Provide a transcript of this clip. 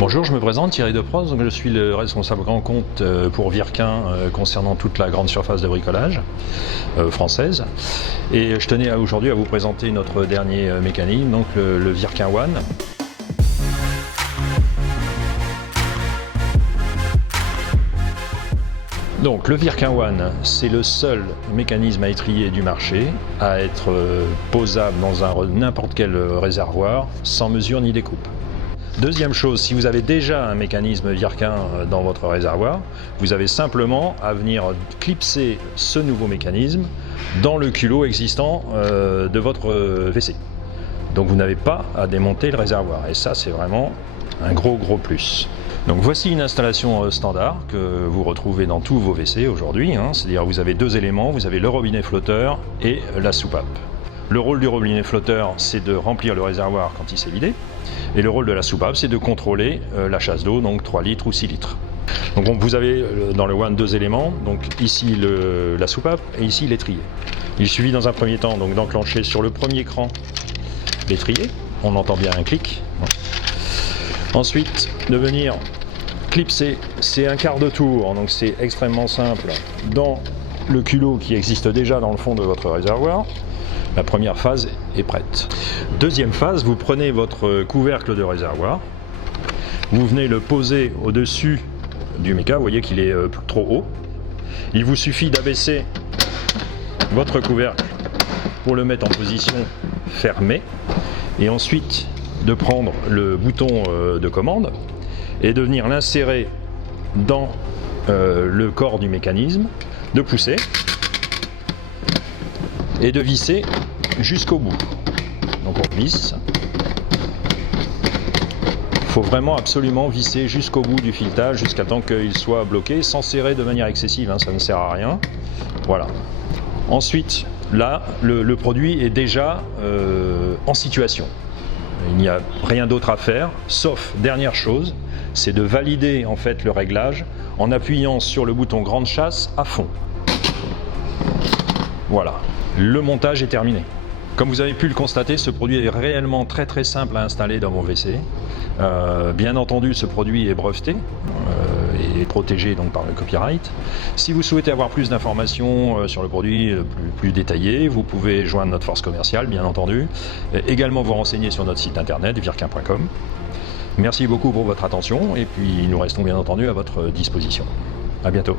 Bonjour, je me présente, Thierry Deproz, donc je suis le responsable grand compte pour Virquin concernant toute la grande surface de bricolage française. Et je tenais aujourd'hui à vous présenter notre dernier mécanisme, donc le Virquin One. Donc le Virquin One, c'est le seul mécanisme à étrier du marché à être posable dans n'importe quel réservoir sans mesure ni découpe. Deuxième chose, si vous avez déjà un mécanisme Virquin dans votre réservoir, vous avez simplement à venir clipser ce nouveau mécanisme dans le culot existant de votre WC. Donc vous n'avez pas à démonter le réservoir et ça c'est vraiment un gros plus. Donc voici une installation standard que vous retrouvez dans tous vos WC aujourd'hui, c'est-à-dire vous avez deux éléments, vous avez le robinet flotteur et la soupape. Le rôle du robinet flotteur, c'est de remplir le réservoir quand il s'est vidé, et le rôle de la soupape, c'est de contrôler la chasse d'eau, donc 3 litres ou 6 litres. Donc vous avez dans le One deux éléments, donc ici la soupape et ici l'étrier. Il suffit dans un premier temps donc d'enclencher sur le premier cran l'étrier, on entend bien un clic. Ensuite de venir clipser, c'est un quart de tour, donc c'est extrêmement simple, dans le culot qui existe déjà dans le fond de votre réservoir. La première phase est prête. Deuxième phase, vous prenez votre couvercle de réservoir, vous venez le poser au-dessus du méca, vous voyez qu'il est trop haut. Il vous suffit d'abaisser votre couvercle pour le mettre en position fermée et ensuite de prendre le bouton de commande et de venir l'insérer dans le corps du mécanisme, de pousser et de visser jusqu'au bout. Donc on visse. Il faut vraiment absolument visser jusqu'au bout du filetage jusqu'à temps qu'il soit bloqué, sans serrer de manière excessive, ça ne sert à rien. Voilà. Ensuite, là, le produit est déjà en situation. Il n'y a rien d'autre à faire, sauf, dernière chose, c'est de valider en fait le réglage en appuyant sur le bouton grande chasse à fond. Voilà. Le montage est terminé. Comme vous avez pu le constater, ce produit est réellement très simple à installer dans mon WC. Bien entendu, ce produit est breveté et protégé donc par le copyright. Si vous souhaitez avoir plus d'informations sur le produit plus détaillées, vous pouvez joindre notre force commerciale, bien entendu. Également vous renseigner sur notre site internet virquin.com. Merci beaucoup pour votre attention et puis nous restons bien entendu à votre disposition. À bientôt.